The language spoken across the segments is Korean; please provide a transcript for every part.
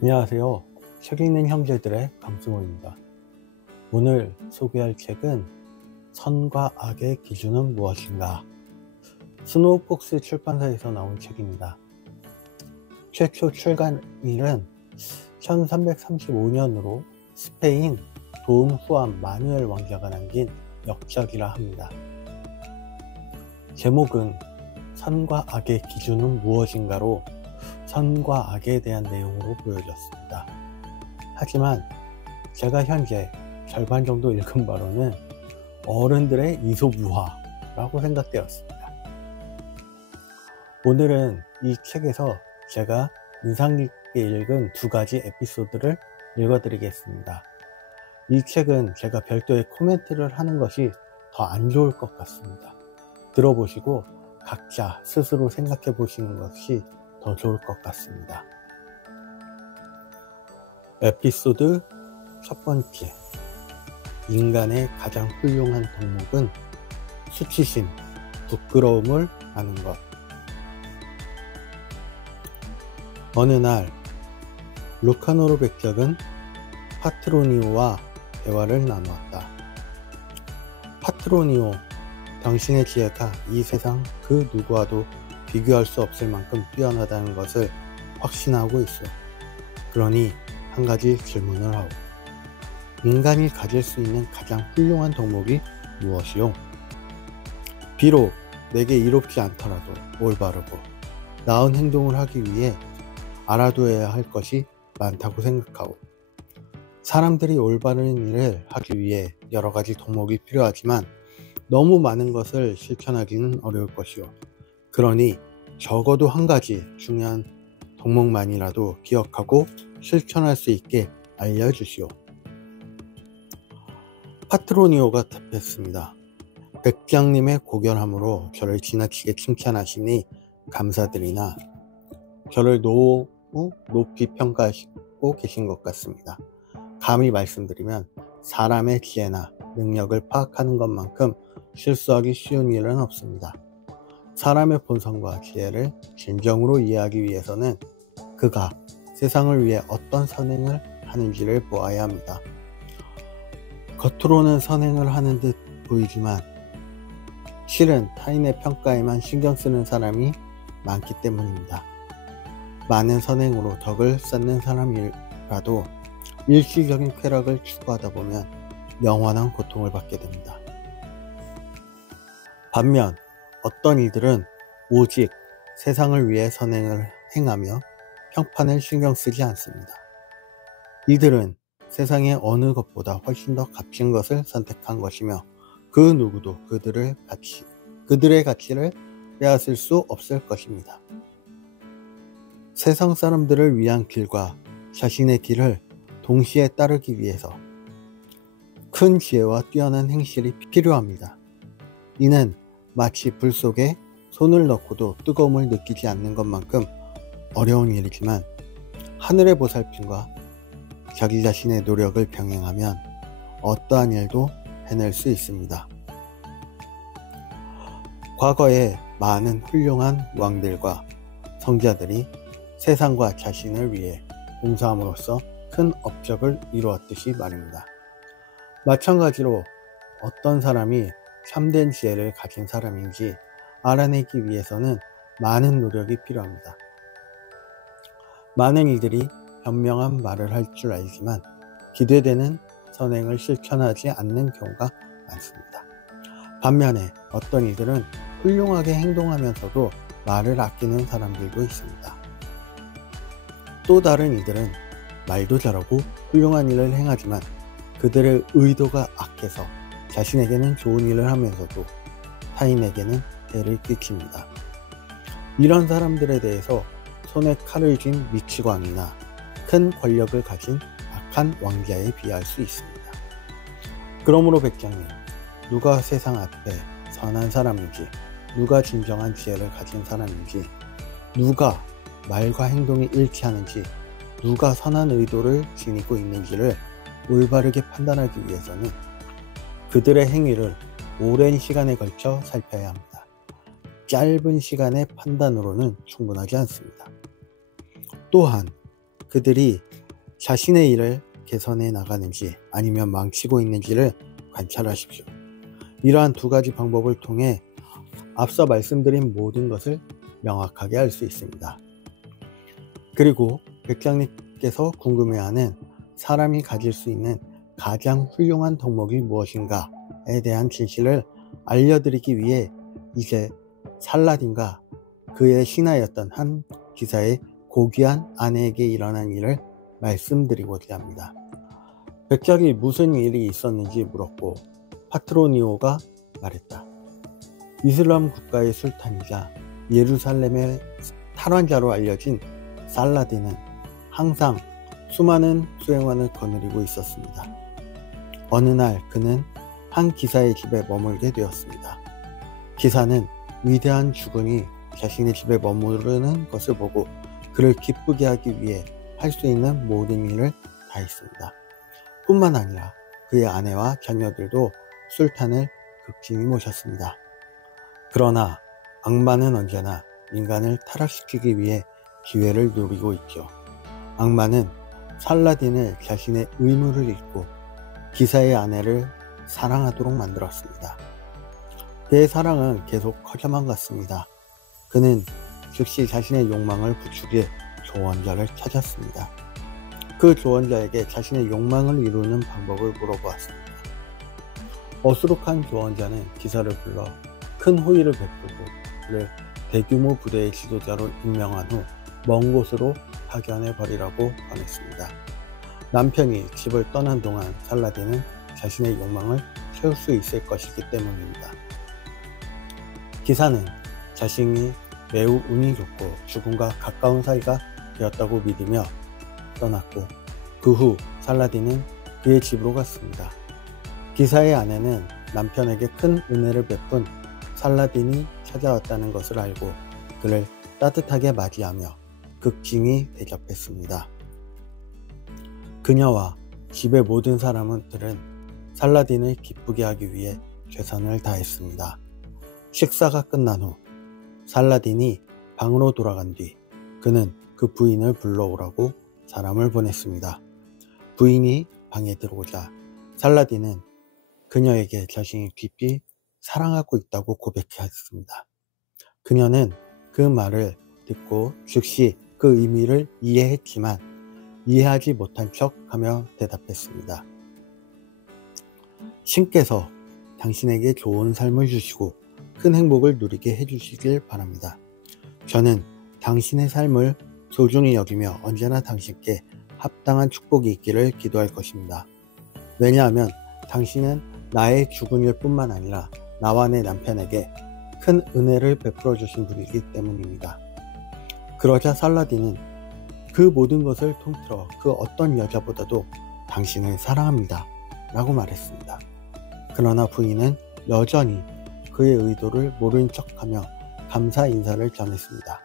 안녕하세요. 책 읽는 형제들의 강승호입니다. 오늘 소개할 책은 선과 악의 기준은 무엇인가? 스노우폭스 출판사에서 나온 책입니다. 최초 출간일은 1335년으로 스페인 도움 후안 마누엘 왕자가 남긴 역작이라 합니다. 제목은 선과 악의 기준은 무엇인가로 선과 악에 대한 내용으로 보여졌습니다. 하지만 제가 현재 절반 정도 읽은 바로는 어른들의 이솝우화라고 생각되었습니다. 오늘은 이 책에서 제가 인상 깊게 읽은 두 가지 에피소드를 읽어드리겠습니다. 이 책은 제가 별도의 코멘트를 하는 것이 더 안 좋을 것 같습니다. 들어보시고 각자 스스로 생각해 보시는 것이 더 좋을 것 같습니다. 에피소드 첫 번째. 인간의 가장 훌륭한 덕목은 수치심, 부끄러움을 아는 것. 어느 날 루카노르 백작은 파트로니오와 대화를 나누었다. 파트로니오, 당신의 지혜가 이 세상 그 누구와도 비교할 수 없을 만큼 뛰어나다는 것을 확신하고 있어. 그러니 한 가지 질문을 하오. 인간이 가질 수 있는 가장 훌륭한 덕목이 무엇이오? 비록 내게 이롭지 않더라도 올바르고 나은 행동을 하기 위해 알아둬야 할 것이 많다고 생각하오. 사람들이 올바른 일을 하기 위해 여러 가지 덕목이 필요하지만 너무 많은 것을 실천하기는 어려울 것이오. 그러니 적어도 한 가지 중요한 덕목만이라도 기억하고 실천할 수 있게 알려주시오. 파트로니오가 답했습니다. 백장님의 고견함으로 저를 지나치게 칭찬하시니 감사드리나 저를 너무 높이 평가하시고 계신 것 같습니다. 감히 말씀드리면 사람의 지혜나 능력을 파악하는 것만큼 실수하기 쉬운 일은 없습니다. 사람의 본성과 지혜를 진정으로 이해하기 위해서는 그가 세상을 위해 어떤 선행을 하는지를 보아야 합니다. 겉으로는 선행을 하는 듯 보이지만 실은 타인의 평가에만 신경 쓰는 사람이 많기 때문입니다. 많은 선행으로 덕을 쌓는 사람이라도 일시적인 쾌락을 추구하다 보면 영원한 고통을 받게 됩니다. 반면 어떤 이들은 오직 세상을 위해 선행을 행하며 평판을 신경 쓰지 않습니다. 이들은 세상의 어느 것보다 훨씬 더 값진 것을 선택한 것이며 그 누구도 그들의 가치를 빼앗을 수 없을 것입니다. 세상 사람들을 위한 길과 자신의 길을 동시에 따르기 위해서 큰 지혜와 뛰어난 행실이 필요합니다. 이는 마치 불 속에 손을 넣고도 뜨거움을 느끼지 않는 것만큼 어려운 일이지만 하늘의 보살핌과 자기 자신의 노력을 병행하면 어떠한 일도 해낼 수 있습니다. 과거에 많은 훌륭한 왕들과 성자들이 세상과 자신을 위해 봉사함으로써 큰 업적을 이루었듯이 말입니다. 마찬가지로 어떤 사람이 참된 지혜를 가진 사람인지 알아내기 위해서는 많은 노력이 필요합니다. 많은 이들이 현명한 말을 할 줄 알지만 기대되는 선행을 실천하지 않는 경우가 많습니다. 반면에 어떤 이들은 훌륭하게 행동하면서도 말을 아끼는 사람들도 있습니다. 또 다른 이들은 말도 잘하고 훌륭한 일을 행하지만 그들의 의도가 악해서 자신에게는 좋은 일을 하면서도 타인에게는 해를 끼칩니다. 이런 사람들에 대해서 손에 칼을 쥔 미치광이나 큰 권력을 가진 악한 왕자에 비할 수 있습니다. 그러므로 백장님, 누가 세상 앞에 선한 사람인지, 누가 진정한 지혜를 가진 사람인지, 누가 말과 행동이 일치하는지, 누가 선한 의도를 지니고 있는지를 올바르게 판단하기 위해서는 그들의 행위를 오랜 시간에 걸쳐 살펴야 합니다. 짧은 시간의 판단으로는 충분하지 않습니다. 또한 그들이 자신의 일을 개선해 나가는지 아니면 망치고 있는지를 관찰하십시오. 이러한 두 가지 방법을 통해 앞서 말씀드린 모든 것을 명확하게 알 수 있습니다. 그리고 백장님께서 궁금해하는 사람이 가질 수 있는 가장 훌륭한 덕목이 무엇인가에 대한 진실을 알려드리기 위해 이제 살라딘과 그의 신하였던 한 기사의 고귀한 아내에게 일어난 일을 말씀드리고자 합니다. 백작이 무슨 일이 있었는지 물었고 파트로니오가 말했다. 이슬람 국가의 술탄이자 예루살렘의 탈환자로 알려진 살라딘은 항상 수많은 수행원을 거느리고 있었습니다. 어느 날 그는 한 기사의 집에 머물게 되었습니다. 기사는 위대한 주군이 자신의 집에 머무르는 것을 보고 그를 기쁘게 하기 위해 할 수 있는 모든 일을 다했습니다. 뿐만 아니라 그의 아내와 자녀들도 술탄을 극진히 모셨습니다. 그러나 악마는 언제나 인간을 타락시키기 위해 기회를 노리고 있죠. 악마는 살라딘을 자신의 의무를 잊고 기사의 아내를 사랑하도록 만들었습니다. 그의 사랑은 계속 커져만 갔습니다. 그는 즉시 자신의 욕망을 부추길 조언자를 찾았습니다. 그 조언자에게 자신의 욕망을 이루는 방법을 물어보았습니다. 어수룩한 조언자는 기사를 불러 큰 호의를 베풀고 그를 대규모 부대의 지도자로 임명한 후 먼 곳으로 파견해 버리라고 권했습니다. 남편이 집을 떠난 동안 살라딘은 자신의 욕망을 채울 수 있을 것이기 때문입니다. 기사는 자신이 매우 운이 좋고 죽음과 가까운 사이가 되었다고 믿으며 떠났고 그 후 살라딘은 그의 집으로 갔습니다. 기사의 아내는 남편에게 큰 은혜를 베푼 살라딘이 찾아왔다는 것을 알고 그를 따뜻하게 맞이하며 극진히 대접했습니다. 그녀와 집의 모든 사람들은 살라딘을 기쁘게 하기 위해 최선을 다했습니다. 식사가 끝난 후 살라딘이 방으로 돌아간 뒤 그는 그 부인을 불러오라고 사람을 보냈습니다. 부인이 방에 들어오자 살라딘은 그녀에게 자신이 깊이 사랑하고 있다고 고백했습니다. 그녀는 그 말을 듣고 즉시 그 의미를 이해했지만 이해하지 못한 척 하며 대답했습니다. 신께서 당신에게 좋은 삶을 주시고 큰 행복을 누리게 해주시길 바랍니다. 저는 당신의 삶을 소중히 여기며 언제나 당신께 합당한 축복이 있기를 기도할 것입니다. 왜냐하면 당신은 나의 주군일 뿐만 아니라 나와 내 남편에게 큰 은혜를 베풀어 주신 분이기 때문입니다. 그러자 살라딘은 그 모든 것을 통틀어 그 어떤 여자보다도 당신을 사랑합니다 라고 말했습니다. 그러나 부인은 여전히 그의 의도를 모른 척하며 감사 인사를 전했습니다.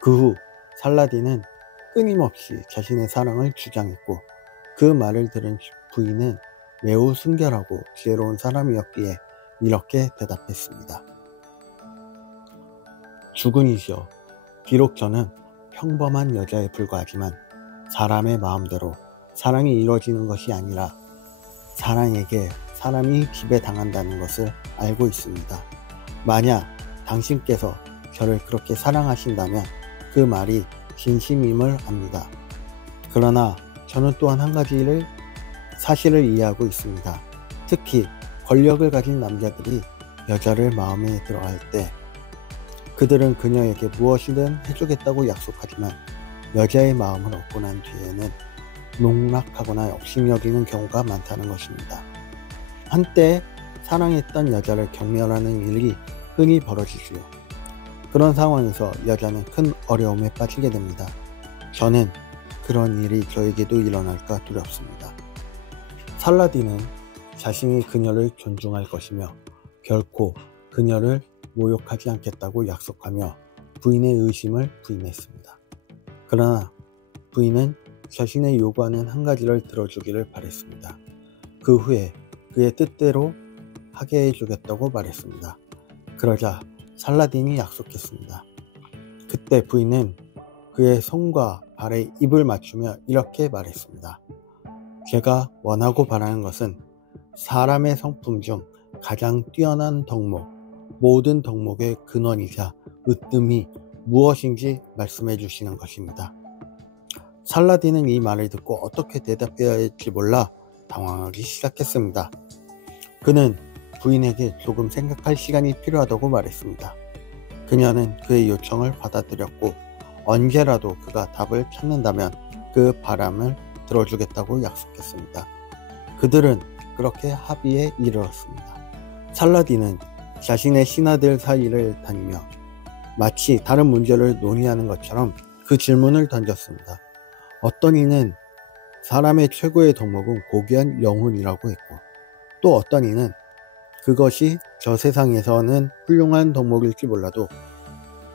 그 후 살라딘은 끊임없이 자신의 사랑을 주장했고 그 말을 들은 부인은 매우 순결하고 지혜로운 사람이었기에 이렇게 대답했습니다. 주군이시여, 비록 저는 평범한 여자에 불과하지만 사람의 마음대로 사랑이 이루어지는 것이 아니라 사랑에게 사람이 지배당한다는 것을 알고 있습니다. 만약 당신께서 저를 그렇게 사랑하신다면 그 말이 진심임을 압니다. 그러나 저는 또한 한 가지를 사실을 이해하고 있습니다. 특히 권력을 가진 남자들이 여자를 마음에 들어할 때 그들은 그녀에게 무엇이든 해주겠다고 약속하지만 여자의 마음을 얻고 난 뒤에는 농락하거나 업신여기는 경우가 많다는 것입니다. 한때 사랑했던 여자를 경멸하는 일이 흔히 벌어지지요. 그런 상황에서 여자는 큰 어려움에 빠지게 됩니다. 저는 그런 일이 저에게도 일어날까 두렵습니다. 살라딘은 자신이 그녀를 존중할 것이며 결코 그녀를 모욕하지 않겠다고 약속하며 부인의 의심을 부인했습니다. 그러나 부인은 자신의 요구하는 한 가지를 들어주기를 바랬습니다. 그 후에 그의 뜻대로 하게 해주겠다고 말했습니다. 그러자 살라딘이 약속했습니다. 그때 부인은 그의 손과 발에 입을 맞추며 이렇게 말했습니다. 제가 원하고 바라는 것은 사람의 성품 중 가장 뛰어난 덕목, 모든 덕목의 근원이자 으뜸이 무엇인지 말씀해 주시는 것입니다. 살라딘은 이 말을 듣고 어떻게 대답해야 할지 몰라 당황하기 시작했습니다. 그는 부인에게 조금 생각할 시간이 필요하다고 말했습니다. 그녀는 그의 요청을 받아들였고 언제라도 그가 답을 찾는다면 그 바람을 들어주겠다고 약속했습니다. 그들은 그렇게 합의에 이르렀습니다. 살라딘은 자신의 신하들 사이를 다니며 마치 다른 문제를 논의하는 것처럼 그 질문을 던졌습니다. 어떤 이는 사람의 최고의 덕목은 고귀한 영혼이라고 했고, 또 어떤 이는 그것이 저 세상에서는 훌륭한 덕목일지 몰라도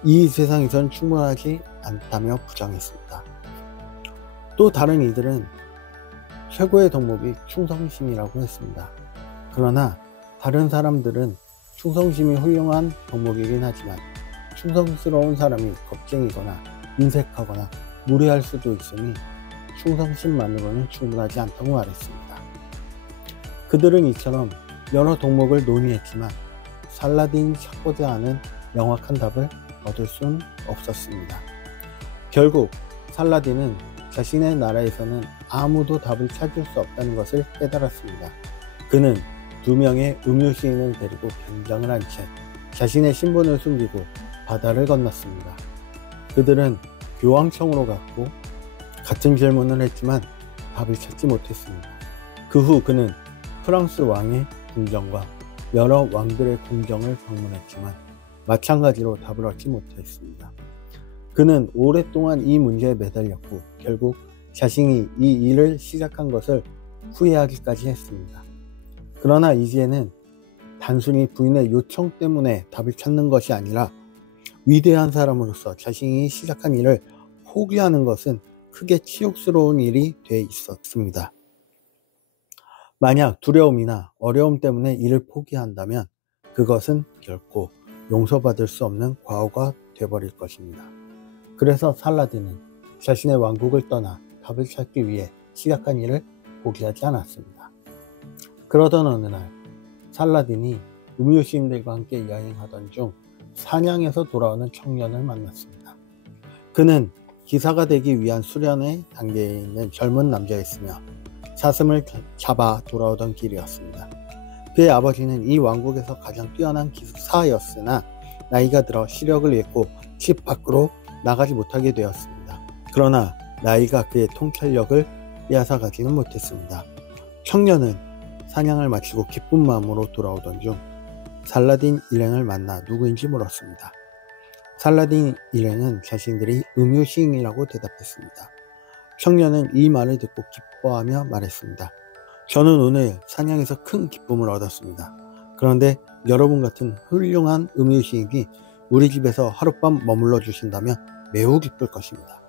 이 세상에선 충분하지 않다며 부정했습니다. 또 다른 이들은 최고의 덕목이 충성심이라고 했습니다. 그러나 다른 사람들은 충성심이 훌륭한 덕목이긴 하지만 충성스러운 사람이 겁쟁이거나 인색하거나 무례할 수도 있으니 충성심만으로는 충분하지 않다고 말했습니다. 그들은 이처럼 여러 덕목을 논의했지만 살라딘이 찾고자 하는 명확한 답을 얻을 수는 없었습니다. 결국 살라딘은 자신의 나라에서는 아무도 답을 찾을 수 없다는 것을 깨달았습니다. 그는 2명의 음유시인을 데리고 변장을 한 채 자신의 신분을 숨기고 바다를 건넜습니다. 그들은 교황청으로 갔고 같은 질문을 했지만 답을 찾지 못했습니다. 그 후 그는 프랑스 왕의 궁정과 여러 왕들의 궁정을 방문했지만 마찬가지로 답을 얻지 못했습니다. 그는 오랫동안 이 문제에 매달렸고 결국 자신이 이 일을 시작한 것을 후회하기까지 했습니다. 그러나 이제는 단순히 부인의 요청 때문에 답을 찾는 것이 아니라 위대한 사람으로서 자신이 시작한 일을 포기하는 것은 크게 치욕스러운 일이 돼 있었습니다. 만약 두려움이나 어려움 때문에 일을 포기한다면 그것은 결코 용서받을 수 없는 과오가 되어버릴 것입니다. 그래서 살라딘은 자신의 왕국을 떠나 답을 찾기 위해 시작한 일을 포기하지 않았습니다. 그러던 어느 날 살라딘이 음유시인들과 함께 여행하던 중 사냥에서 돌아오는 청년을 만났습니다. 그는 기사가 되기 위한 수련의 단계에 있는 젊은 남자였으며 사슴을 잡아 돌아오던 길이었습니다. 그의 아버지는 이 왕국에서 가장 뛰어난 기사였으나 나이가 들어 시력을 잃고 집 밖으로 나가지 못하게 되었습니다. 그러나 나이가 그의 통찰력을 빼앗아가지는 못했습니다. 청년은 사냥을 마치고 기쁜 마음으로 돌아오던 중 살라딘 일행을 만나 누구인지 물었습니다. 살라딘 일행은 자신들이 음유시인이라고 대답했습니다. 청년은 이 말을 듣고 기뻐하며 말했습니다. 저는 오늘 사냥에서 큰 기쁨을 얻었습니다. 그런데 여러분 같은 훌륭한 음유시인이 우리 집에서 하룻밤 머물러 주신다면 매우 기쁠 것입니다.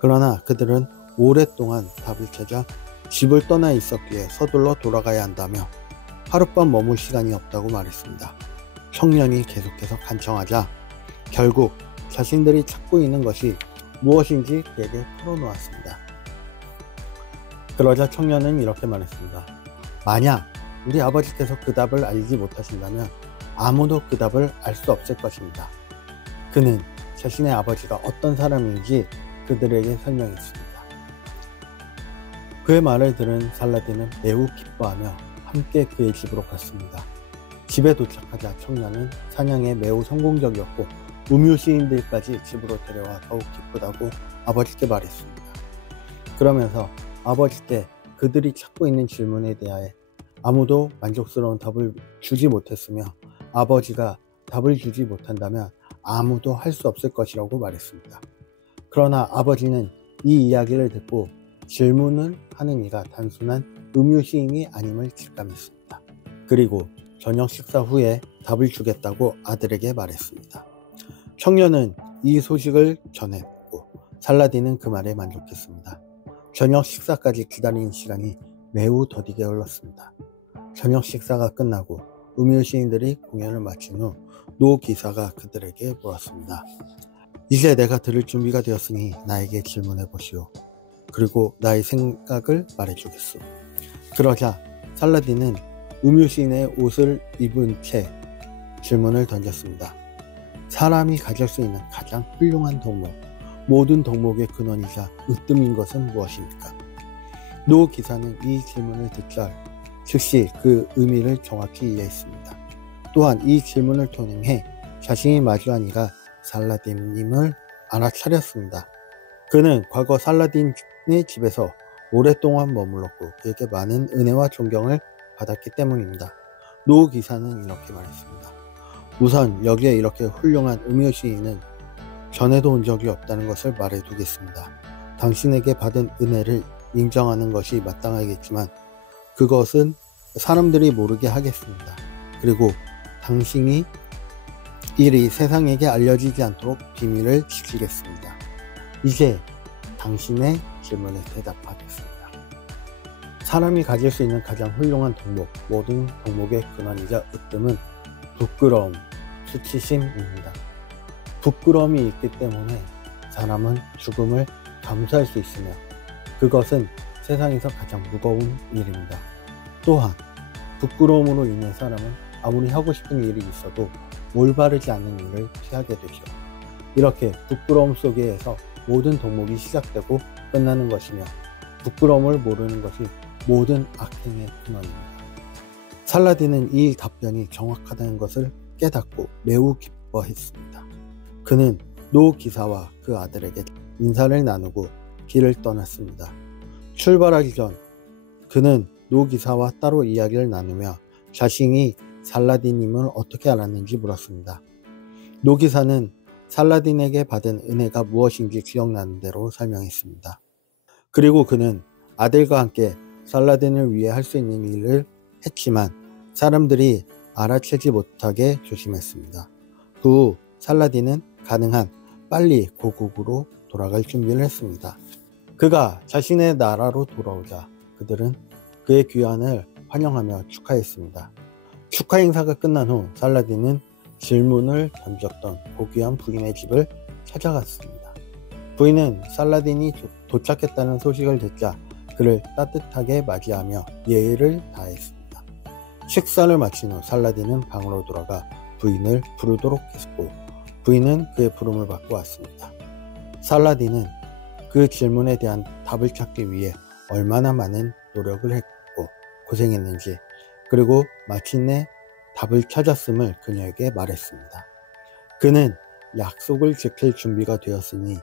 그러나 그들은 오랫동안 답을 찾아 집을 떠나 있었기에 서둘러 돌아가야 한다며 하룻밤 머물 시간이 없다고 말했습니다. 청년이 계속해서 간청하자 결국 자신들이 찾고 있는 것이 무엇인지 그에게 풀어놓았습니다. 그러자 청년은 이렇게 말했습니다. 만약 우리 아버지께서 그 답을 알지 못하신다면 아무도 그 답을 알 수 없을 것입니다. 그는 자신의 아버지가 어떤 사람인지 그들에게 설명했습니다. 그의 말을 들은 살라딘은 매우 기뻐하며 함께 그의 집으로 갔습니다. 집에 도착하자 청년은 사냥에 매우 성공적이었고 음유시인들까지 집으로 데려와 더욱 기쁘다고 아버지께 말했습니다. 그러면서 아버지께 그들이 찾고 있는 질문에 대하여 아무도 만족스러운 답을 주지 못했으며 아버지가 답을 주지 못한다면 아무도 할 수 없을 것이라고 말했습니다. 그러나 아버지는 이 이야기를 듣고 질문을 하는 이가 단순한 음유시인이 아님을 직감했습니다. 그리고 저녁 식사 후에 답을 주겠다고 아들에게 말했습니다. 청년은 이 소식을 전했고 살라딘은 그 말에 만족했습니다. 저녁 식사까지 기다린 시간이 매우 더디게 흘렀습니다. 저녁 식사가 끝나고 음유시인들이 공연을 마친 후 노 기사가 그들에게 물었습니다. 이제 내가 들을 준비가 되었으니 나에게 질문해 보시오. 그리고 나의 생각을 말해주겠소. 그러자 살라딘은 음유시인의 옷을 입은 채 질문을 던졌습니다. 사람이 가질 수 있는 가장 훌륭한 덕목, 모든 덕목의 근원이자 으뜸인 것은 무엇입니까? 노 기사는 이 질문을 듣자 즉시 그 의미를 정확히 이해했습니다. 또한 이 질문을 통해 자신이 마주한 이가 살라딘님을 알아차렸습니다. 그는 과거 살라딘의 집에서 오랫동안 머물렀고 그에게 많은 은혜와 존경을 받았기 때문입니다. 노 기사는 이렇게 말했습니다. 우선 여기에 이렇게 훌륭한 음유시인은 전에도 온 적이 없다는 것을 말해두겠습니다. 당신에게 받은 은혜를 인정하는 것이 마땅하겠지만 그것은 사람들이 모르게 하겠습니다. 그리고 당신이 일이 세상에게 알려지지 않도록 비밀을 지키겠습니다. 이제 당신의 질문에 대답하겠습니다. 사람이 가질 수 있는 가장 훌륭한 덕목, 모든 덕목의 근원이자 으뜸은 부끄러움, 수치심입니다. 부끄러움이 있기 때문에 사람은 죽음을 감수할 수 있으며 그것은 세상에서 가장 무거운 일입니다. 또한 부끄러움으로 인해 사람은 아무리 하고 싶은 일이 있어도 올바르지 않은 일을 피하게 되죠. 이렇게 부끄러움 속에서 모든 덕목이 시작되고 끝나는 것이며 부끄러움을 모르는 것이 모든 악행의 근원입니다. 살라딘은 이 답변이 정확하다는 것을 깨닫고 매우 기뻐했습니다. 그는 노 기사와 그 아들에게 인사를 나누고 길을 떠났습니다. 출발하기 전 그는 노 기사와 따로 이야기를 나누며 자신이 살라딘님을 어떻게 알았는지 물었습니다. 노 기사는 살라딘에게 받은 은혜가 무엇인지 기억나는 대로 설명했습니다. 그리고 그는 아들과 함께 살라딘을 위해 할 수 있는 일을 했지만 사람들이 알아채지 못하게 조심했습니다. 그 후 살라딘은 가능한 빨리 고국으로 돌아갈 준비를 했습니다. 그가 자신의 나라로 돌아오자 그들은 그의 귀환을 환영하며 축하했습니다. 축하 행사가 끝난 후 살라딘은 질문을 던졌던 고귀한 부인의 집을 찾아갔습니다. 부인은 살라딘이 도착했다는 소식을 듣자 그를 따뜻하게 맞이하며 예의를 다했습니다. 식사를 마친 후 살라딘은 방으로 돌아가 부인을 부르도록 했고 부인은 그의 부름을 받고 왔습니다. 살라딘은 그 질문에 대한 답을 찾기 위해 얼마나 많은 노력을 했고 고생했는지 그리고 마침내 답을 찾았음을 그녀에게 말했습니다. 그는 약속을 지킬 준비가 되었으니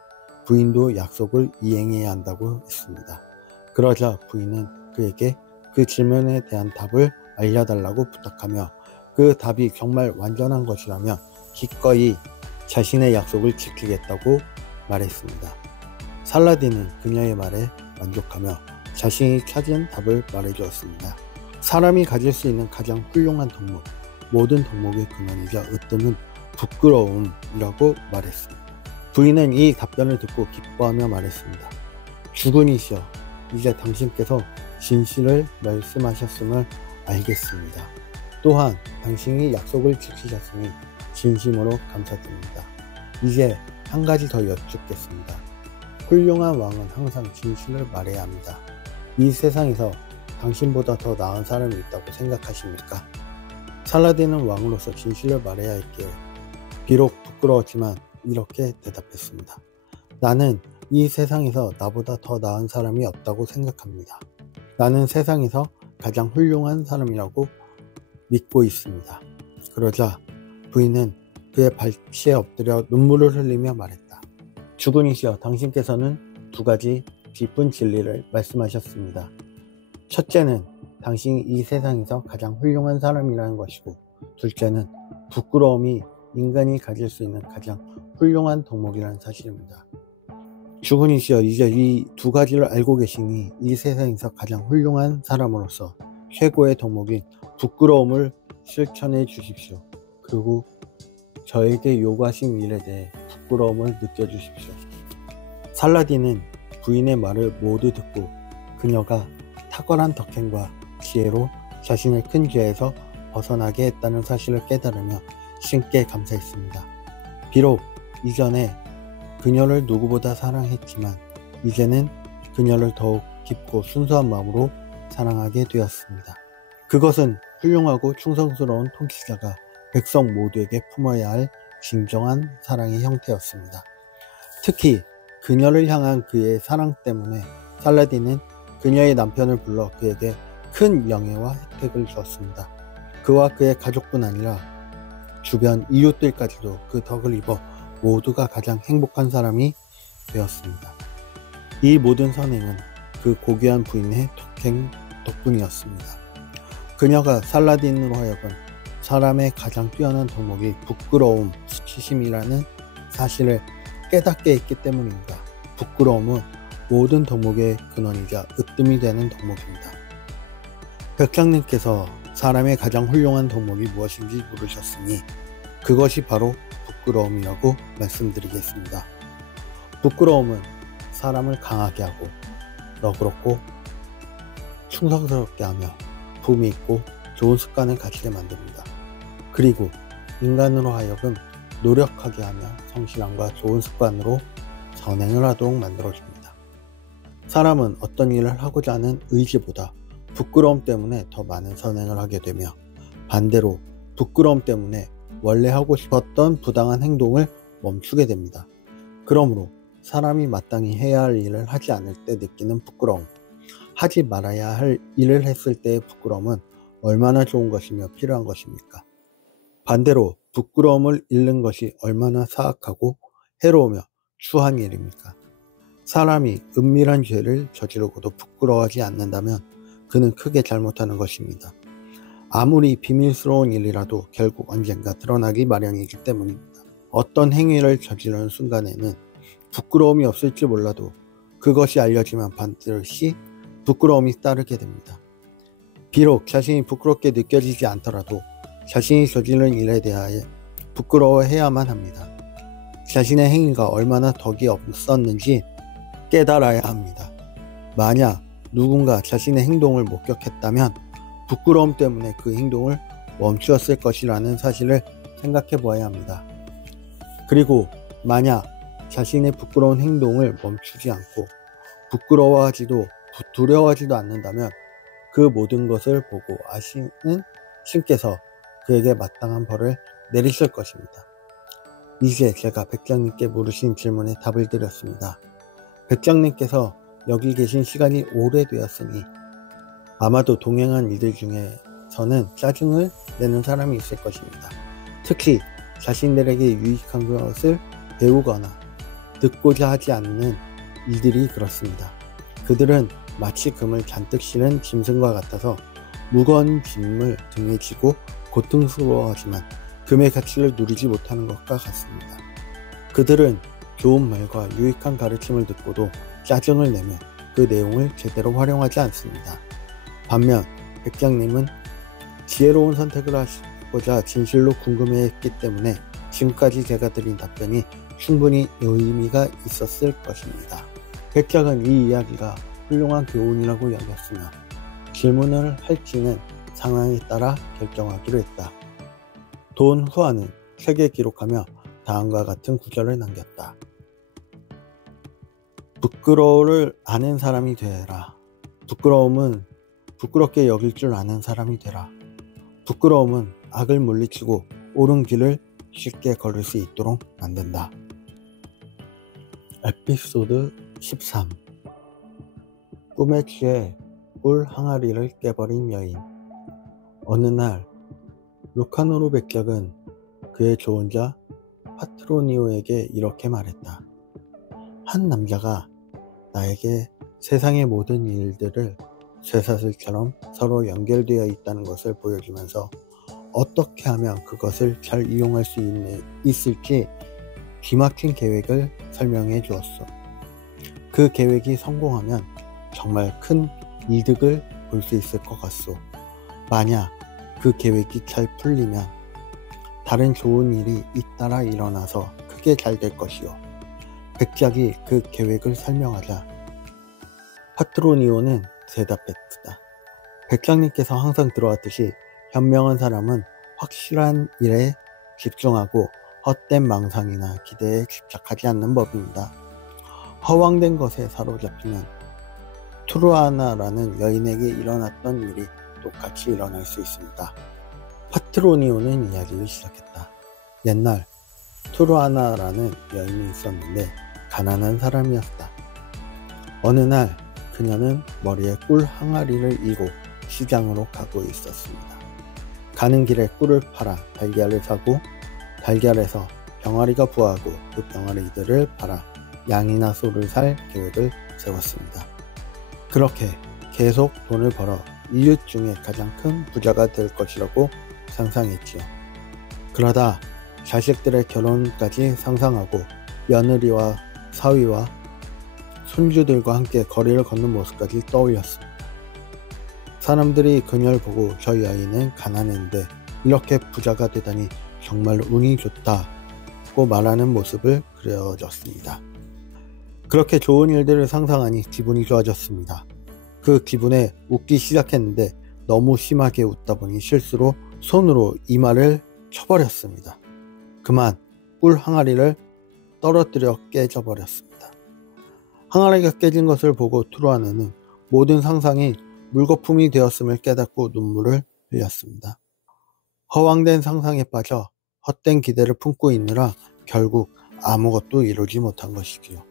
부인도 약속을 이행해야 한다고 했습니다. 그러자 부인은 그에게 그 질문에 대한 답을 알려달라고 부탁하며 그 답이 정말 완전한 것이라면 기꺼이 자신의 약속을 지키겠다고 말했습니다. 살라딘은 그녀의 말에 만족하며 자신이 찾은 답을 말해주었습니다. 사람이 가질 수 있는 가장 훌륭한 덕목, 모든 덕목의 근원이자 으뜸은 부끄러움이라고 말했습니다. 부인은 이 답변을 듣고 기뻐하며 말했습니다. 주군이시여, 이제 당신께서 진실을 말씀하셨음을 알겠습니다. 또한 당신이 약속을 지키셨으니 진심으로 감사드립니다. 이제 한 가지 더 여쭙겠습니다. 훌륭한 왕은 항상 진실을 말해야 합니다. 이 세상에서 당신보다 더 나은 사람이 있다고 생각하십니까? 살라딘은 왕으로서 진실을 말해야 했기에 비록 부끄러웠지만 이렇게 대답했습니다. 나는 이 세상에서 나보다 더 나은 사람이 없다고 생각합니다. 나는 세상에서 가장 훌륭한 사람이라고 믿고 있습니다. 그러자 부인은 그의 발치에 엎드려 눈물을 흘리며 말했다. 주군이시여, 당신께서는 두 가지 깊은 진리를 말씀하셨습니다. 첫째는 당신이 이 세상에서 가장 훌륭한 사람이라는 것이고, 둘째는 부끄러움이 인간이 가질 수 있는 가장 훌륭한 덕목이라는 사실입니다. 주군이시여, 이제 이 두 가지를 알고 계시니 이 세상에서 가장 훌륭한 사람으로서 최고의 덕목인 부끄러움을 실천해 주십시오. 그리고 저에게 요구하신 일에 대해 부끄러움을 느껴주십시오. 살라딘은 부인의 말을 모두 듣고 그녀가 탁월한 덕행과 지혜로 자신을 큰 죄에서 벗어나게 했다는 사실을 깨달으며 신께 감사했습니다. 비록 이전에 그녀를 누구보다 사랑했지만 이제는 그녀를 더욱 깊고 순수한 마음으로 사랑하게 되었습니다. 그것은 훌륭하고 충성스러운 통치자가 백성 모두에게 품어야 할 진정한 사랑의 형태였습니다. 특히 그녀를 향한 그의 사랑 때문에 살라딘은 그녀의 남편을 불러 그에게 큰 명예와 혜택을 주었습니다. 그와 그의 가족뿐 아니라 주변 이웃들까지도 그 덕을 입어 모두가 가장 행복한 사람이 되었습니다. 이 모든 선행은 그 고귀한 부인의 덕행 덕분이었습니다. 그녀가 살라딘으로 하여금 사람의 가장 뛰어난 덕목이 부끄러움, 수치심이라는 사실을 깨닫게 했기 때문입니다. 부끄러움은 모든 덕목의 근원이자 으뜸이 되는 덕목입니다. 백장님께서 사람의 가장 훌륭한 덕목이 무엇인지 물으셨으니 그것이 바로 부끄러움이라고 말씀드리겠습니다. 부끄러움은 사람을 강하게 하고 너그럽고 충성스럽게 하며 품위 있고 좋은 습관을 가지게 만듭니다. 그리고 인간으로 하여금 노력하게 하며 성실함과 좋은 습관으로 선행을 하도록 만들어줍니다. 사람은 어떤 일을 하고자 하는 의지보다 부끄러움 때문에 더 많은 선행을 하게 되며 반대로 부끄러움 때문에 원래 하고 싶었던 부당한 행동을 멈추게 됩니다. 그러므로 사람이 마땅히 해야 할 일을 하지 않을 때 느끼는 부끄러움, 하지 말아야 할 일을 했을 때의 부끄러움은 얼마나 좋은 것이며 필요한 것입니까? 반대로 부끄러움을 잃는 것이 얼마나 사악하고 해로우며 추한 일입니까? 사람이 은밀한 죄를 저지르고도 부끄러워하지 않는다면 그는 크게 잘못하는 것입니다. 아무리 비밀스러운 일이라도 결국 언젠가 드러나기 마련이기 때문입니다. 어떤 행위를 저지르는 순간에는 부끄러움이 없을지 몰라도 그것이 알려지면 반드시 부끄러움이 따르게 됩니다. 비록 자신이 부끄럽게 느껴지지 않더라도 자신이 저지른 일에 대하여 부끄러워해야만 합니다. 자신의 행위가 얼마나 덕이 없었는지 깨달아야 합니다. 만약 누군가 자신의 행동을 목격했다면 부끄러움 때문에 그 행동을 멈추었을 것이라는 사실을 생각해 보아야 합니다. 그리고 만약 자신의 부끄러운 행동을 멈추지 않고 부끄러워하지도 두려워하지도 않는다면 그 모든 것을 보고 아시는 신께서 그에게 마땅한 벌을 내리실 것입니다. 이제 제가 백장님께 물으신 질문에 답을 드렸습니다. 백장님께서 여기 계신 시간이 오래되었으니 아마도 동행한 이들 중에서는 짜증을 내는 사람이 있을 것입니다. 특히 자신들에게 유익한 것을 배우거나 듣고자 하지 않는 이들이 그렇습니다. 그들은 마치 금을 잔뜩 실은 짐승과 같아서 무거운 짐을 등에 지고 고통스러워하지만 금의 가치를 누리지 못하는 것과 같습니다. 그들은 좋은 말과 유익한 가르침을 듣고도 짜증을 내며 그 내용을 제대로 활용하지 않습니다. 반면 백장님은 지혜로운 선택을 하시고자 진실로 궁금해했기 때문에 지금까지 제가 드린 답변이 충분히 의미가 있었을 것입니다. 백작은 이 이야기가 훌륭한 교훈이라고 여겼으며 질문을 할지는 상황에 따라 결정하기로 했다. 돈 후안은 책에 기록하며 다음과 같은 구절을 남겼다. 부끄러움을 아는 사람이 되라. 부끄러움은 부끄럽게 여길 줄 아는 사람이 되라. 부끄러움은 악을 물리치고 옳은 길을 쉽게 걸을 수 있도록 만든다. 에피소드 13. 꿈에 취해 꿀 항아리를 깨버린 여인. 어느 날 루카노르 백작은 그의 조언자 파트로니오에게 이렇게 말했다. 한 남자가 나에게 세상의 모든 일들을 쇠사슬처럼 서로 연결되어 있다는 것을 보여주면서 어떻게 하면 그것을 잘 이용할 수 있을지 기막힌 계획을 설명해 주었어. 그 계획이 성공하면 정말 큰 이득을 볼 수 있을 것 같소. 만약 그 계획이 잘 풀리면 다른 좋은 일이 잇따라 일어나서 크게 잘 될 것이요. 백작이 그 계획을 설명하자 파트로니오는 대답했다. 백작님께서 항상 들어왔듯이 현명한 사람은 확실한 일에 집중하고 헛된 망상이나 기대에 집착하지 않는 법입니다. 허황된 것에 사로잡히면 투르아나라는 여인에게 일어났던 일이 똑같이 일어날 수 있습니다. 파트로니오는 이야기를 시작했다. 옛날 투르아나라는 여인이 있었는데 가난한 사람이었다. 어느 날 그녀는 머리에 꿀 항아리를 이고 시장으로 가고 있었습니다. 가는 길에 꿀을 팔아 달걀을 사고 달걀에서 병아리가 부화하고 그 병아리들을 팔아 양이나 소를 살 계획을 세웠습니다. 그렇게 계속 돈을 벌어 인류 중에 가장 큰 부자가 될 것이라고 상상했지요. 그러다 자식들의 결혼까지 상상하고 며느리와 사위와 손주들과 함께 거리를 걷는 모습까지 떠올렸습니다. 사람들이 그녀를 보고 저 여인은 가난했는데 이렇게 부자가 되다니 정말 운이 좋다고 말하는 모습을 그려졌습니다. 그렇게 좋은 일들을 상상하니 기분이 좋아졌습니다. 그 기분에 웃기 시작했는데 너무 심하게 웃다 보니 실수로 손으로 이마를 쳐버렸습니다. 그만 꿀 항아리를 떨어뜨려 깨져버렸습니다. 항아리가 깨진 것을 보고 투르아나는 모든 상상이 물거품이 되었음을 깨닫고 눈물을 흘렸습니다. 허황된 상상에 빠져 헛된 기대를 품고 있느라 결국 아무것도 이루지 못한 것이지요.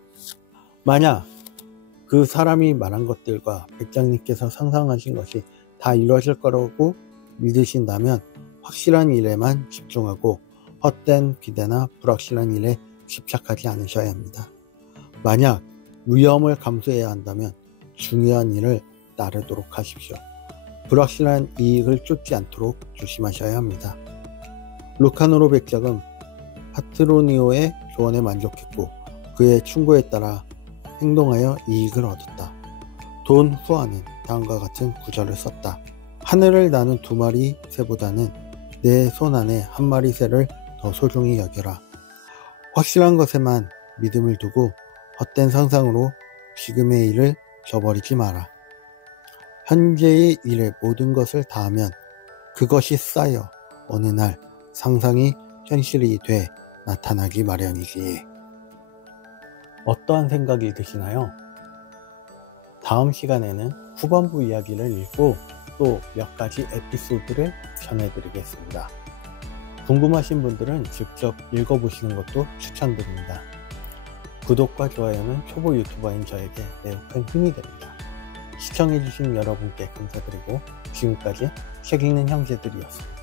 만약 그 사람이 말한 것들과 백장님께서 상상하신 것이 다 이루어질 거라고 믿으신다면 확실한 일에만 집중하고 헛된 기대나 불확실한 일에 집착하지 않으셔야 합니다. 만약 위험을 감수해야 한다면 중요한 일을 따르도록 하십시오. 불확실한 이익을 쫓지 않도록 조심하셔야 합니다. 루카노로 백작은 파트로니오의 조언에 만족했고 그의 충고에 따라 행동하여 이익을 얻었다. 돈 후아는 다음과 같은 구절을 썼다. 하늘을 나는 2마리 새보다는 내 손 안에 1마리 새를 더 소중히 여겨라. 확실한 것에만 믿음을 두고 헛된 상상으로 지금의 일을 저버리지 마라. 현재의 일에 모든 것을 다하면 그것이 쌓여 어느 날 상상이 현실이 돼 나타나기 마련이지. 어떠한 생각이 드시나요? 다음 시간에는 후반부 이야기를 읽고 또 몇 가지 에피소드를 전해드리겠습니다. 궁금하신 분들은 직접 읽어보시는 것도 추천드립니다. 구독과 좋아요는 초보 유튜버인 저에게 매우 큰 힘이 됩니다. 시청해주신 여러분께 감사드리고 지금까지 책 읽는 형제들이었습니다.